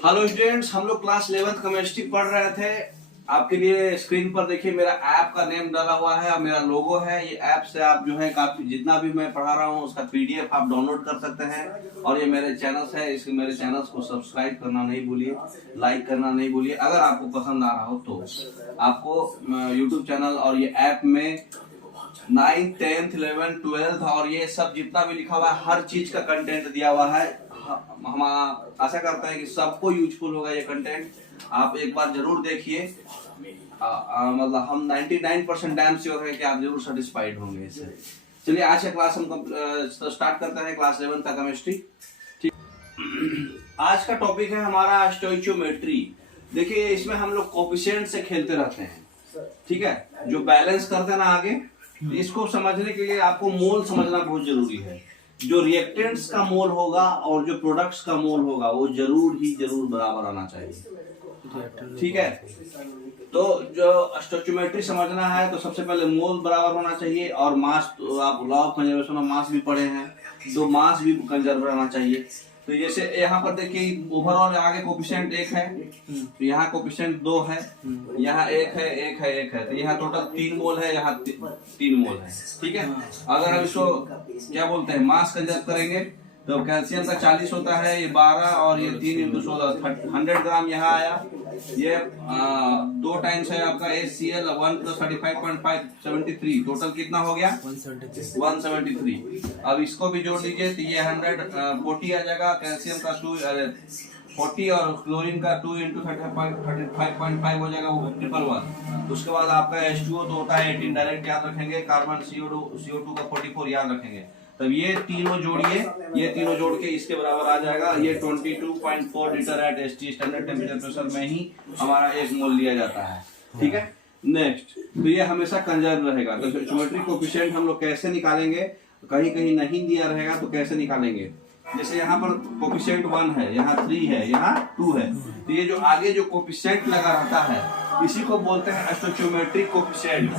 Hello students, हम लोग class 11th chemistry पढ़ रहे थे। आपके लिए स्क्रीन पर देखिए मेरा ऐप का नेम डाला हुआ है और मेरा लोगो है। ये ऐप से आप जो है काफी जितना भी मैं पढ़ा रहा हूँ उसका पीडीएफ आप डाउनलोड कर सकते हैं। और ये मेरे चैनल्स है, इसके मेरे चैनल्स को सब्सक्राइब करना नहीं भूलिए, लाइक करना नहीं भूलिए। अगर आपको पसंद आ रहा हो तो आपको यूट्यूब चैनल और ये ऐप में 9th 10th 11th 12th और ये सब जितना भी लिखा हुआ है हर चीज का कंटेंट दिया हुआ है। हम आशा करते हैं कि सबको यूजफुल होगा ये कंटेंट। आप एक बार जरूर देखिए। मतलब हम 99% डैम श्योर है कि आप जरूर सेटिस्फाइड होंगे इससे। चलिए आज का क्लास हम स्टार्ट करते हैं, क्लास 11 का केमिस्ट्री। ठीक, आज का टॉपिक है हमारा स्टोइचियोमेट्री। देखिए इसमें हम लोग कोफिशिएंट से खेलते रहते हैं, ठीक है। जो बैलेंस करते हैं ना आगे, इसको समझने के लिए आपको मोल समझना बहुत जरूरी है। जो रिएक्टेंट्स का मोल होगा और जो प्रोडक्ट्स का मोल होगा वो जरूर बराबर आना चाहिए, ठीक है। तो जो स्टोइचियोमेट्री समझना है तो सबसे पहले मोल बराबर होना चाहिए और मास, तो आप law of conservation of mass भी पढ़े हैं, तो मास भी कंजर्व रहना चाहिए। तो जैसे यहाँ पर देखिए ओवरऑल आगे कोफिशिएंट 1 है, तो यहाँ कोफिशिएंट 2 है, यहाँ 1 है, तो यहाँ टोटल 3 मोल है, यहाँ 3 मोल है, ठीक है। अगर हम इसको क्या बोलते हैं मास कंजर्व करेंगे तो कैल्शियम का 40 होता है, ये 12 और ये 3 × 16 100 ग्राम यहाँ आया। ये 2 टाइम्स है आपका HCl 1 + 35.5 73, टोटल कितना हो गया 173। अब इसको भी जोड़ लीजिए तो ये 140 आ जाएगा। कैल्शियम का 40 और क्लोरीन का 2 × 35.5 हो जाएगा, वो 111। उसके बाद आपका H2O तो होता है 18, डायरेक्ट याद रखेंगे। कार्बन CO2 का 44 याद रखेंगे। तब ये तीनों जोड़िए, ये तीनों जोड़ के इसके बराबर आ जाएगा। ये 22.4 litre at ST standard temperature pressure में ही हमारा 1 मोल लिया जाता है, ठीक है। नेक्स्ट, तो ये हमेशा कंजर्व रहेगा। तो स्टोइचियोमेट्री कोफिशिएंट हम लोग कैसे निकालेंगे, कहीं कहीं नहीं दिया रहेगा तो कैसे निकालेंगे। जैसे यहाँ पर कोफिशिएंट 1 है, यहाँ 3 है, यहाँ 2 है, तो ये जो आगे जो कोफिशिएंट लगा रहता है इसी को बोलते हैं स्टोइचियोमेट्री कोफिशिएंट।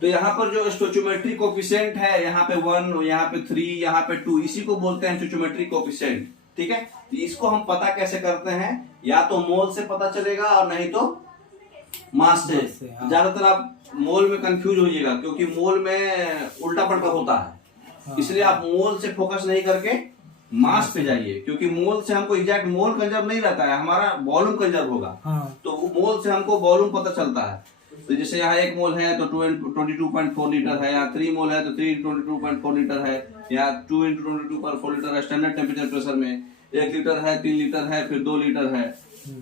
तो यहाँ पर जो स्टोइचियोमेट्री कोफिशिएंट है, यहाँ पे 1, यहाँ पे 3, यहाँ पे 2, इसी को बोलते हैं स्टोइचियोमेट्री कोफिशिएंट, ठीक है। तो इसको हम पता कैसे करते हैं, या तो मोल से पता चलेगा और नहीं तो मास से। ज्यादातर आप मोल में कंफ्यूज होइएगा क्योंकि मोल में उल्टा पलटा होता है, इसलिए आप मोल से फोकस नहीं करके मास पे जाइए, क्योंकि मोल से हमको एग्जैक्ट मोल कंजर्व नहीं रहता है, हमारा वॉल्यूम कंजर्व होगा। तो मोल से हमको वॉल्यूम पता चलता है। तो जैसे यहाँ 1 मोल है तो 22.4 लीटर है, यहाँ 3 मोल है तो 3 × 22.4 लीटर है, यहाँ 2 × 22.4 लीटर है। स्टैंडर्ड टेम्परेचर प्रेशर में 1 लीटर है, 3 लीटर है, फिर 2 लीटर है।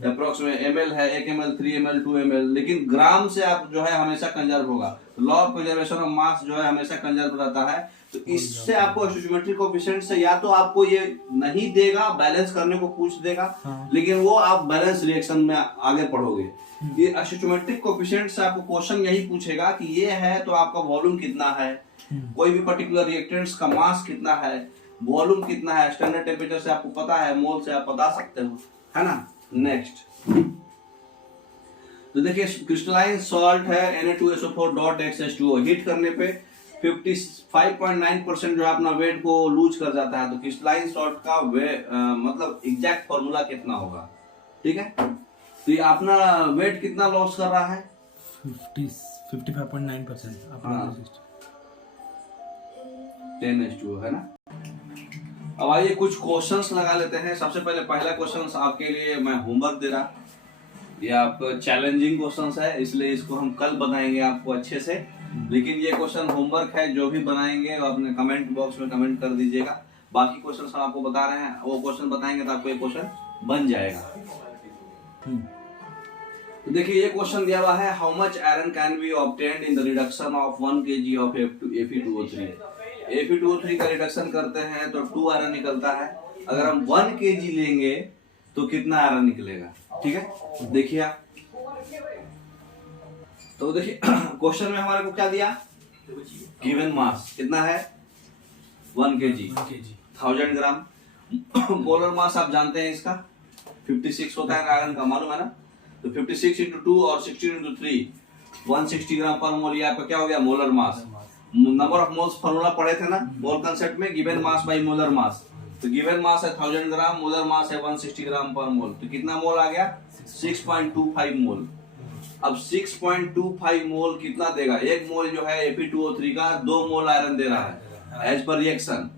अप्रोक्स में ml है, 1 ml, 3 ml, 2 ml, लेकिन ग्राम से आप जो है हमेशा कंजर्व होगा। Law of conservation of mass जो है हमेशा कंजर्व रहता है। तो इससे आपको स्टोइचियोमेट्री कोफिशिएंट से या तो आपको ये नहीं देगा, बैलेंस करने को पूछ देगा, लेकिन वो आप बैलेंस रिएक्शन में आगे पढ़ोगे। ये स्टोइचियोमेट्रिक कोफिशिएंट से आपको क्वेश्चन यही पूछेगा कि ये है तो आपका वॉल्यूम कितना है, कोई भी पर्टिकुलर रिएक्टेंट्स का मास कितना है, वॉल्यूम कितना है। स्टैंडर्ड टेम्परेचर से आपको पता है, मोल से आप बता सकते हो, है ना। नेक्स्ट, तो देखिए क्रिस्टलाइन सॉल्ट है Na2SO4.X हीट करने पे 55.9% जो अपना वेट को लूज कर जाता है। तो क्रिस्टलाइन सॉल्ट का मतलब एग्जैक्ट फॉर्मूला कितना होगा, ठीक है। तो ये अपना वेट कितना लॉस कर रहा है 55.9%। 10H2O है ना। अब आइए कुछ क्वेश्चंस लगा लेते हैं। सबसे पहले पहला क्वेश्चन आपके लिए मैं होमवर्क दे रहा, ये आपका चैलेंजिंग क्वेश्चन है, इसलिए इसको हम कल बताएंगे आपको अच्छे से। लेकिन ये क्वेश्चन होमवर्क है, जो भी बनाएंगे वो अपने कमेंट बॉक्स में कमेंट कर दीजिएगा। बाकी क्वेश्चन हम आपको बता रहे हैं, वो क्वेश्चन बताएंगे तो आपको ये क्वेश्चन बन जाएगा। तो देखिए ये क्वेश्चन दिया हुआ है, how much iron can be obtained in the reduction of 1 kg of Fe2O3। Fe2O3 का रिडक्शन करते हैं तो 2 आयरन निकलता है। अगर हम 1 kg लेंगे तो कितना आयरन निकलेगा, ठीक है। देखिए आप, तो देखिए क्वेश्चन में हमारे को क्या दिया, गिवन मास कितना है 1 kg 1000 ग्राम। मोलर मास आप जानते हैं इसका 56 होता है, आयरन का मालूम है ना। तो 56 × 2 और 16 × 3 160 ग्राम पर मोल, ये आपका क्या हो गया molar mass. Number of moles formula पढ़े थे ना मोल कंसेप्ट में, given mass by molar mass. तो गिवन मास है 1000 ग्राम, मोलर मास है 160 ग्राम पर मोल। तो कितना मोल आ गया? 6.25 मोल। अब 6.25 मोल कितना देगा? एक मोल जो है Fe2O3 का 2 मोल आयरन दे रहा है एज पर रिएक्शन।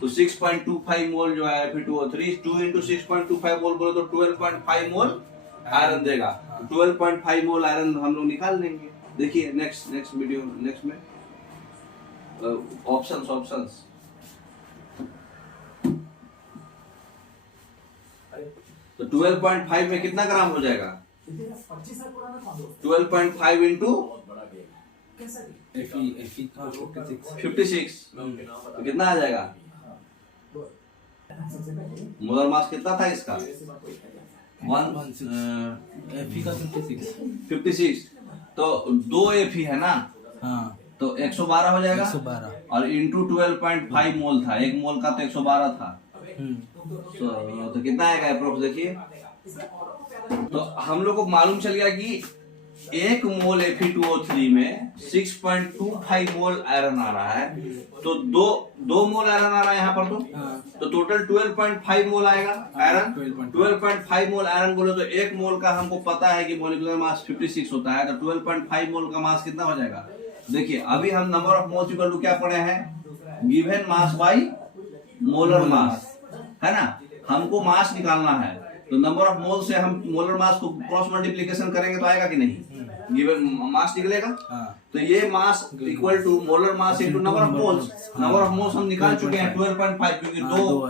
तो 6.25 मोल जो है Fe2O3 2 into 6.25 मोल बोले तो 12.5 मोल आयरन देगा। 12.5 मोल आयरन हम लोग निकाल लेंगे। देखिए नेक्स्ट वीडियो नेक्स्ट में ऑप्शंस तो 12.5 में कितना ग्राम हो जाएगा? 12.5 इंटू 56 तो कितना आ जाएगा? मोलर मास कितना था इसका? 56। तो 2 Fe है ना? हाँ। तो 112 हो जाएगा 112 और इंटू 12.5 मोल था, एक मोल का तो 112 था। तो कितना आएगा अप्रोक्स? देखिए तो हम लोग को मालूम चल गया कि एक मोल Fe2O3 में 6.25 मोल आयरन आ रहा है। तो दो मोल आयरन आ रहा है यहाँ पर। तो टोटल 12.5 मोल आएगा आयरन। 12.5 मोल आयरन बोले तो एक मोल का हमको पता है कि मॉलिक्यूलर मास 56 होता है। तो 12.5 मोल का मास कितना हो जाएगा? देखिए अभी हम number of moles equal to क्या पढ़े हैं? Given mass by molar mass, है ना? हमको मास निकालना है तो नंबर ऑफ मोल से हम मोलर मास को क्रॉस मल्टीप्लिकेशन करेंगे तो आएगा कि नहीं? गिवन मास निकलेगा। तो ये mass equal to molar mass into number of moles. Number of moles हम निकाल चुके हैं 12.5 क्योंकि दो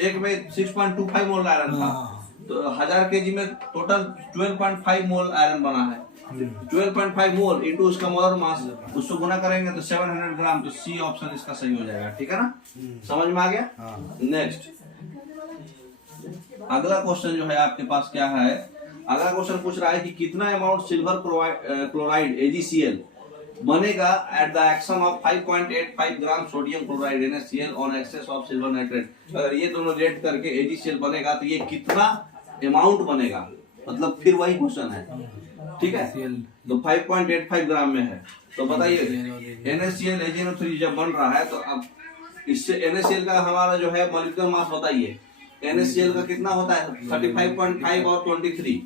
एक में 6.25 मोल आयरन था। तो 1000 केजी में टोटल 12.5 मोल आयरन बना है। 12.5 मोल इंटू उसका मोलर मास, उसको गुना करेंगे तो 700 ग्राम। तो सी ऑप्शन इसका सही हो जाएगा। ठीक है ना? समझ में आ गया? नेक्स्ट अगला क्वेश्चन जो है आपके पास क्या है? अगला क्वेश्चन पूछ रहा है कि कितना अमाउंट सिल्वर क्लोराइड AgCl बनेगा at the action of 5.85 gram sodium chloride NaCl on excess of silver nitrate. अगर ये दोनों रेट करके AgCl बनेगा तो ये कितना अमाउंट बनेगा? मतलब फिर वही क्वेश्चन है। ठीक है? तो 5.85 ग्राम में है। तो बताइए NaCl AgNO3 जब बन रहा है तो अब इससे NaCl का हमारा जो है मॉलिक्यूलर मास बताइए। NaCl का कितना होता है? 35.5 और 23।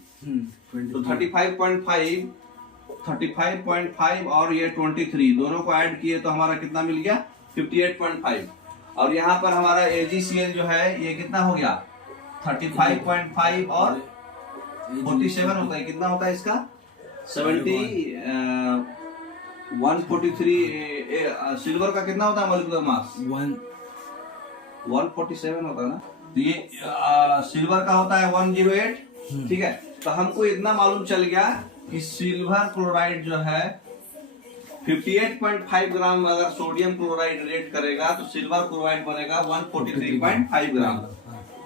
तो 35.5 और ये 23 दोनों को ऐड किए तो हमारा कितना मिल गया? 58.5। और यहाँ पर हमारा AgCl जो है ये कितना हो गया? 35.5 और 47 होता है। कितना होता है इसका? 143। सिल्वर का कितना होता है मॉलिक्यूलर मास? 147 होता है ना? तो ये सिल्वर का होता है 108। ठीक है? तो हमको इतना मालूम चल गया कि सिल्वर क्लोराइड जो है 58.5 ग्राम अगर सोडियम क्लोराइड रेट करेगा तो सिल्वर क्लोराइड बनेगा 143.5 ग्राम।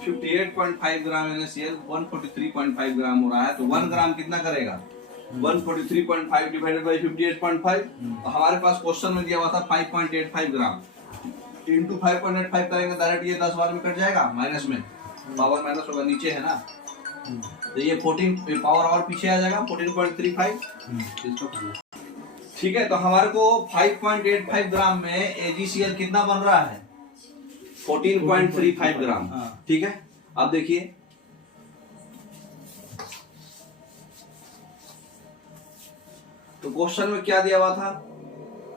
58.5 ग्राम NaCl 143.5 ग्राम हो रहा है। तो 1 ग्राम कितना करेगा? 143.5 डिवाइडेड बाई 58.5। हमारे पास क्वेश्चन में दिया हुआ था 5.85 ग्राम इंटू 5.85 करेंगे डायरेक्ट ये 10 बार में कट जाएगा। माइनस में पावर माइनस होगा, नीचे है ना? तो ये 14 पावर और पीछे आ जाएगा 14.35। ठीक है? तो हमारे को 5.85 ग्राम में AgCl कितना बन रहा है? 14.35 ग्राम। ठीक है? अब देखिए तो क्वेश्चन में क्या दिया हुआ था?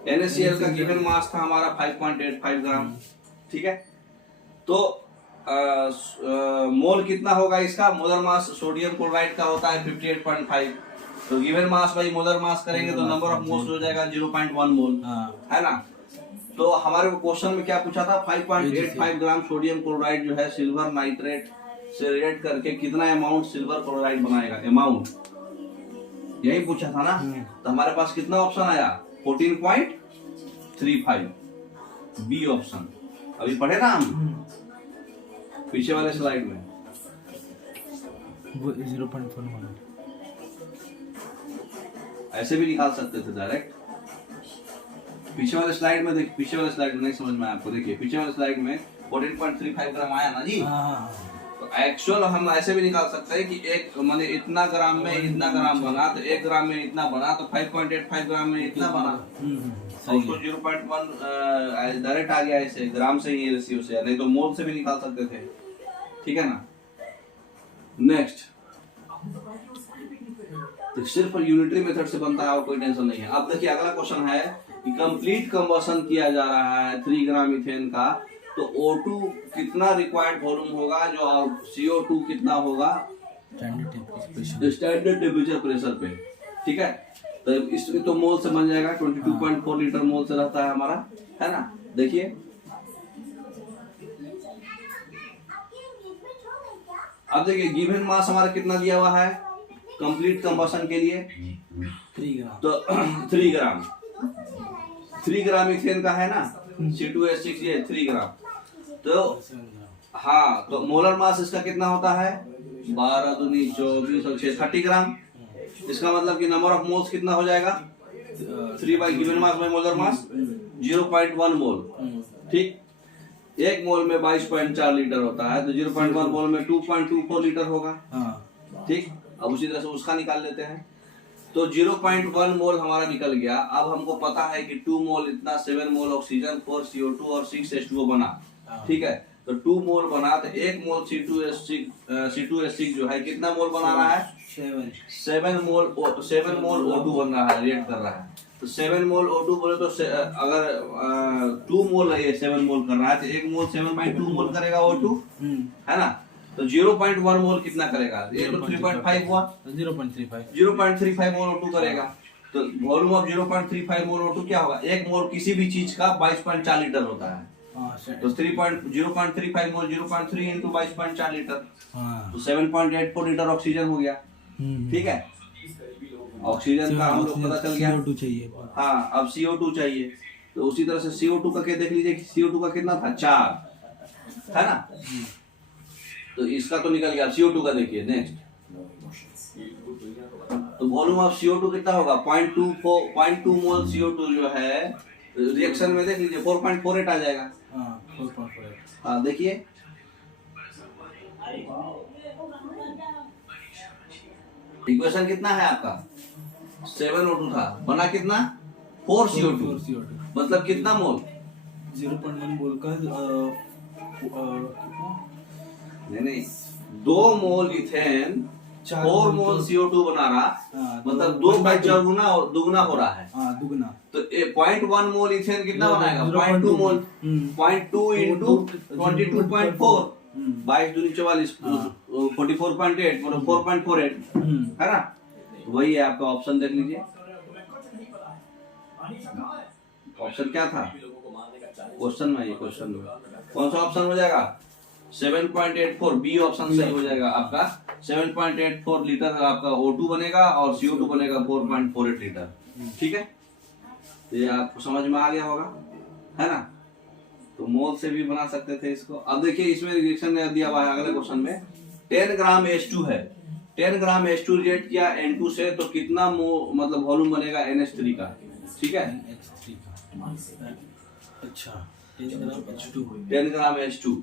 NaCl का गिवन मास था हमारा 5.85 ग्राम। ठीक है? तो मोल कितना होगा इसका? मोलर मास सोडियम क्लोराइड का होता है 58.5। तो गिवन मास बाई मोलर मास करेंगे तो नंबर ऑफ मोल्स हो जाएगा 0.1 मोल, है ना? तो हमारे को क्वेश्चन में क्या पूछा था? 5.85 ग्राम सोडियम क्लोराइड जो है सिल्वर नाइट्रेट से रिएक्ट करके कितना अमाउंट सिल्वर क्लोराइड बनाएगा? अमाउंट यही पूछा था ना? तो हमारे पास कितना ऑप्शन आया? 14.35 बी ऑप्शन। अभी पढ़े ना हम पीछे वाले स्लाइड में। 0.1 ऐसे भी निकाल सकते थे डायरेक्ट। पीछे वाले स्लाइड में देखिए, पीछे वाले स्लाइड में नहीं समझ में आपको। देखिए पीछे वाले स्लाइड में 14.35 ग्राम आया ना जी। तो एक्चुअल हम ऐसे भी निकाल सकते हैं कि एक माने इतना ग्राम में इतना ग्राम बना तो 1 ग्राम में इतना बना तो 5.85 ग्राम में इतना बना। और उसको 0.1 डायरेक्ट आ गया ऐसे ग्राम से ही रेशियो से, नहीं तो मोल से भी निकाल सकते थे, ठीक है ना। नेक्स्ट, तो सिर्फ यूनिटरी मेथड से बनता है और कोई टेंशन नहीं है। अब देखिए अगला क्वेश्चन है कि कंप्लीट कंबशन किया जा रहा है 3 ग्राम मीथेन का, तो O2 कितना रिक्वायर्ड वॉल्यूम होगा जो, और CO2 कितना होगा स्टैंडर्ड टेम्परेचर प्रेशर पे, ठीक है। तो इसमें तो मोल से बन जाएगा, 22.4 लीटर मोल से रहता है हमारा, है ना। देखिए अब देखिए गिवन मास हमारा कितना दिया हुआ है कंप्लीट कंबशन के लिए 3 ग्राम, तो 3 ग्राम 3 ग्राम मीथेन का है ना, C2H6 ये 3 ग्राम, तो हाँ तो मोलर मास इसका कितना होता है 12 दूनी 24 और 6 30 ग्राम। इसका मतलब कि नंबर ऑफ मोल्स कितना हो जाएगा 3 by given mass by molar मास 0.1 मोल, ठीक। एक मोल में 22.4 लीटर होता है, तो 0.1 मोल में 2.24 लीटर होगा, ठीक। अब उसी तरह से उसका निकाल लेते हैं, तो 0.1 मोल हमारा निकल गया। अब हमको पता है कि 2 मोल इतना 7 मोल ऑक्सीजन 4 CO2 और 6 H2O बना, ठीक है। तो 2 मोल बना, तो 1 मोल C2H6 जो है कितना मोल बना रहा है 7 मोल O2 बन रहा है, रिएक्ट कर रहा है। तो 7 मोल O2 बोले तो अगर 2 मोल है, 7 मोल कर रहा है, तो 1 मोल 7/2 मोल करेगा O2, है ना। तो 0.1 मोल कितना करेगा, ये तो 3.5 हुआ, 0.35 मोल O2 करेगा। तो वॉल्यूम ऑफ 0.35 मोल O2 क्या होगा, 1 मोल किसी भी चीज का 22.4 लीटर होता है, तो 0.35 मोल 0.3 इंटू 22.4 लीटर, तो 7.84 लीटर ऑक्सीजन हो गया, ठीक है। ऑक्सीजन का हम लोग पता चल गया, CO2 चाहिए, हाँ अब CO2 चाहिए, तो उसी तरह से CO2 का क्या देख लीजिए, CO2 का कितना था 4, है ना। तो इसका तो निकल गया, CO2 का देखिए नेक्स्ट, तो वॉल्यूम ऑफ CO2 कितना होगा 0.2 मोल CO2 जो है रिएक्शन में देख लीजिए 4.48 आ जाएगा, 4.48, हाँ देखिए इक्वेशन कितना है आपका 7O2 था, बना कितना 4 CO2, मतलब कितना मोल 0.1 मोल का नहीं 2 मोल इथेन 4 मोल CO2 बना रहा, मतलब 2/4 दुगना हो रहा है, दुगना। तो 0.1 मोल इथेन कितना बनाएगा 0.2 मोल, 0.2 इंटू 22.4 22 दूनी 44 44.8 मतलब 4.48, है ना। वही है आपका ऑप्शन, देख लीजिए ऑप्शन क्या था क्वेश्चन में, ये क्वेश्चन में कौन सा ऑप्शन हो जाएगा 7.84, बी ऑप्शन सही हो जाएगा आपका। 7.84 लीटर आपका O2 बनेगा और CO2 बनेगा 4.48 लीटर, ठीक है। ये आपको समझ में आ गया होगा, है ना। तो मोल से भी बना सकते थे इसको। अब देखिए इसमें रिएक्शन दिया हुआ है अगले क्वेश्चन में, 10 ग्राम H2 है, 10 ग्राम H2 रिएक्ट किया N2 से, तो कितना मतलब वॉल्यूम बनेगा NH3 का, ठीक है। अच्छा 10 ग्राम H2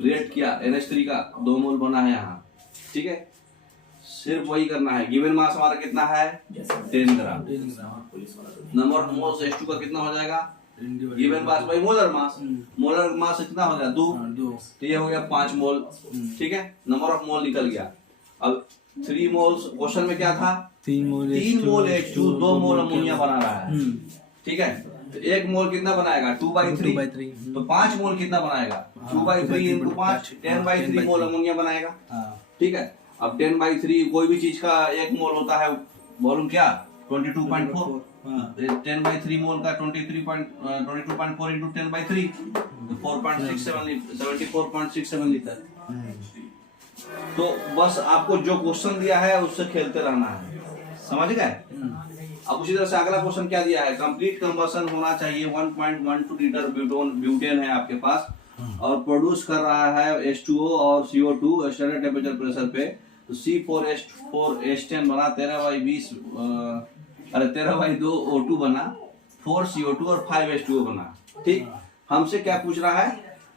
रिएक्ट किया NH3 का 2 मोल बना है यहाँ, ठीक है। सिर्फ वही करना है, गिवन मास हमारा कितना है 10 ग्राम, नंबर ऑफ मोल्स H2 का कितना हो जाएगा given mass by molar mass, molar mass कितना हो गया 2, तो ये हो गया 5 मोल, ठीक है। नंबर ऑफ मोल निकल गया। अब 3 मोल्स क्वेश्चन में क्या था 3 मोल H2 2 मोल अमोनिया बना रहा है, ठीक है। तो 1 मोल कितना बनाएगा 2/3, तो 5 मोल कितना बनाएगा 2/3 इंटू 5 10/3 मोल अमोनिया बनाएगा, ठीक है। अब 10/3 कोई भी चीज का 1 मोल होता है वॉल्यूम क्या 22.4, 10/3 मोल का 22.4 इंटू 10/3 74.67 लीटर। तो बस आपको जो क्वेश्चन दिया है उससे खेलते रहना है, समझ गए। अब उसी तरह से अगला क्वेश्चन क्या दिया है, कंप्लीट कंबशन होना चाहिए 1.12 लीटर ब्यूटेन है आपके पास और प्रोड्यूस कर रहा है H2O और CO2 स्टैंडर्ड टेम्परेचर प्रेशर पे, तो C4H10 बना 13/2 O2 बना 4 CO2 और 5 H2O बना, ठीक। हमसे क्या पूछ रहा है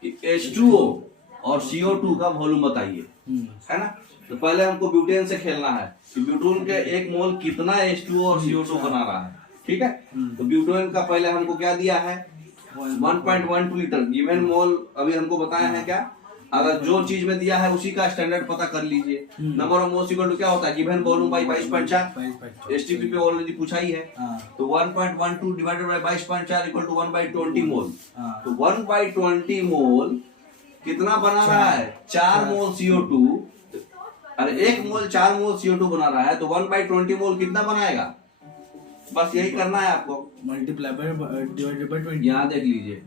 कि H2O और CO2 का वॉल्यूम बताइए, है ना। तो पहले हमको ब्यूटेन से खेलना है कि ब्यूटेन के 1 मोल कितना H2O और CO2 बना रहा है, ठीक है। तो ब्यूटेन का पहले हमको क्या दिया है 1.12 लीटर गिवन मोल अभी हमको बताया है क्या। अगर जो चीज में दिया है उसी का स्टैंडर्ड पता कर लीजिए। Number of moles equal to क्या होता है गिवन वॉल्यूम बाई 22.4 एसटीपी पे ऑलरेडी पूछा ही है। तो 1.12 divided by 22.4 equal to 1/20 mole. तो 1/20 मोल कितना बना रहा है 4 मोल CO2। अरे 1 मोल 4 मोल CO2 बना रहा है तो 1/20 मोल कितना बनाएगा। बस यही करना है आपको मल्टीप्लाई बाय डिवाइडेड बाय 20 यहाँ देख लीजिए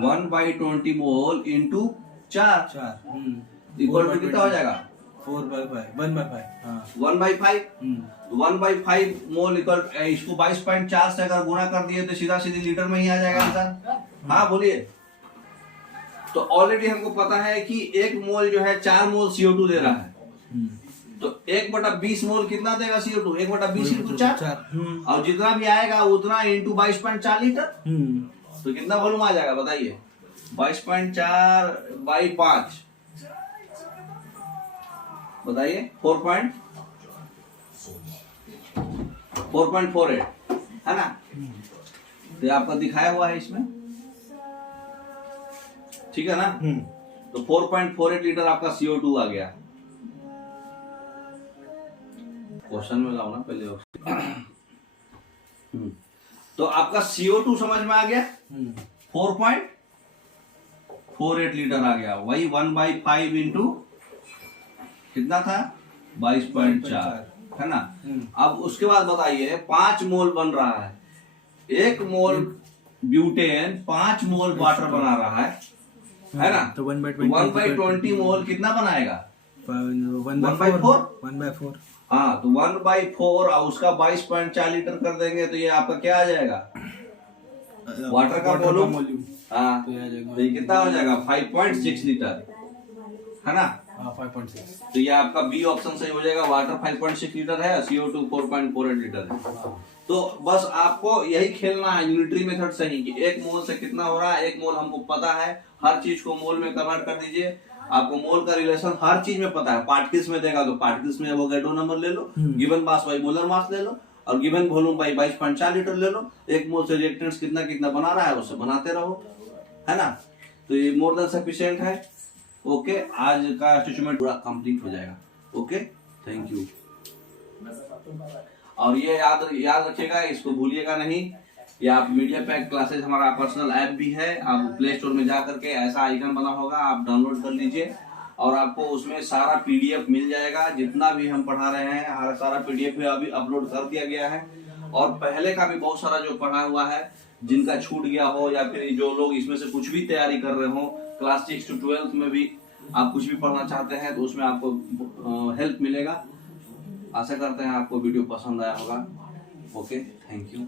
1/20 मोल इंटू 4 इक्वल टू कितना हो जाएगा 4/5 1/5 हाँ 1/5। 1/5 मोल इक्वल इसको 22.4 से अगर गुणा कर दिए तो सीधा सीधी लीटर में ही आ जाएगा आंसर। हाँ बोलिए। तो ऑलरेडी हमको पता है कि 1 मोल जो है 4 मोल CO2 दे रहा है। तो 1/20 मोल कितना देगा CO2 1/20 इंटू 4 और जितना भी आएगा उतना इंटू 22.4 लीटर। तो कितना वॉल्यूम आ जाएगा बताइए 22.4 बाई 5 बताइए 4.48 है ना। तो ये आपका दिखाया हुआ है इसमें ठीक है ना। तो 4.48 लीटर आपका CO2 आ गया। क्वेश्चन में लाओ ना पहले तो आपका CO2 समझ में आ गया 4.48 लीटर आ गया। वही 1/5 इंटू कितना था 22.4 है ना। अब उसके बाद बताइए 5 मोल बन रहा है 1 मोल ब्यूटेन 5 मोल वाटर बना रहा है ना। तो 1/20 मोल कितना बनाएगा 1/4 हाँ तो 1/4 और उसका 22.4 लीटर कर देंगे तो ये आपका क्या आ जाएगा वाटर का वॉल्यूम। हाँ तो ये कितना हो जाएगा 5.6 लीटर है ना। 5.6 तो ये आपका बी ऑप्शन सही हो जाएगा। वाटर 5.6 लीटर है CO2 4.48 लीटर है। तो बस आपको यही खेलना है यूनिटरी मेथड से ही कि 1 मोल से कितना हो रहा है 1 मोल हमको पता है। हर चीज को मोल में कन्वर्ट कर दीजिए। आपको मोल का रिलेशन हर चीज में पता है। पार्टिकल्स में देगा तो पार्टिकल्स में एवोगैड्रो नंबर ले लो given mass by molar mass ले लो और गिवन वॉल्यूम बाई 22.4 लीटर ले लो। 1 मोल से रिएक्टेंट्स कितना कितना बना रहा है उससे बनाते रहो है ना। तो ये मोर देन सफिशिएंट है। ओके आज का स्टेटमेंट पूरा कंप्लीट हो जाएगा। Okay thank you. और ये याद रखिएगा इसको भूलिएगा नहीं। ये आप मीडिया पैक क्लासेस हमारा पर्सनल ऐप भी है। आप प्ले स्टोर में जा करके ऐसा आइकन बना होगा आप डाउनलोड कर लीजिए और आपको उसमें सारा PDF मिल जाएगा। जितना भी हम पढ़ा रहे हैं हर सारा PDF अभी अपलोड कर दिया गया है। और पहले का भी बहुत सारा जो पढ़ा हुआ है जिनका छूट गया हो या फिर जो लोग इसमें से कुछ भी तैयारी कर रहे हो क्लास 6 to 12 में भी आप कुछ भी पढ़ना चाहते हैं तो उसमें आपको हेल्प मिलेगा। आशा करते हैं आपको वीडियो पसंद आया होगा। Okay thank you.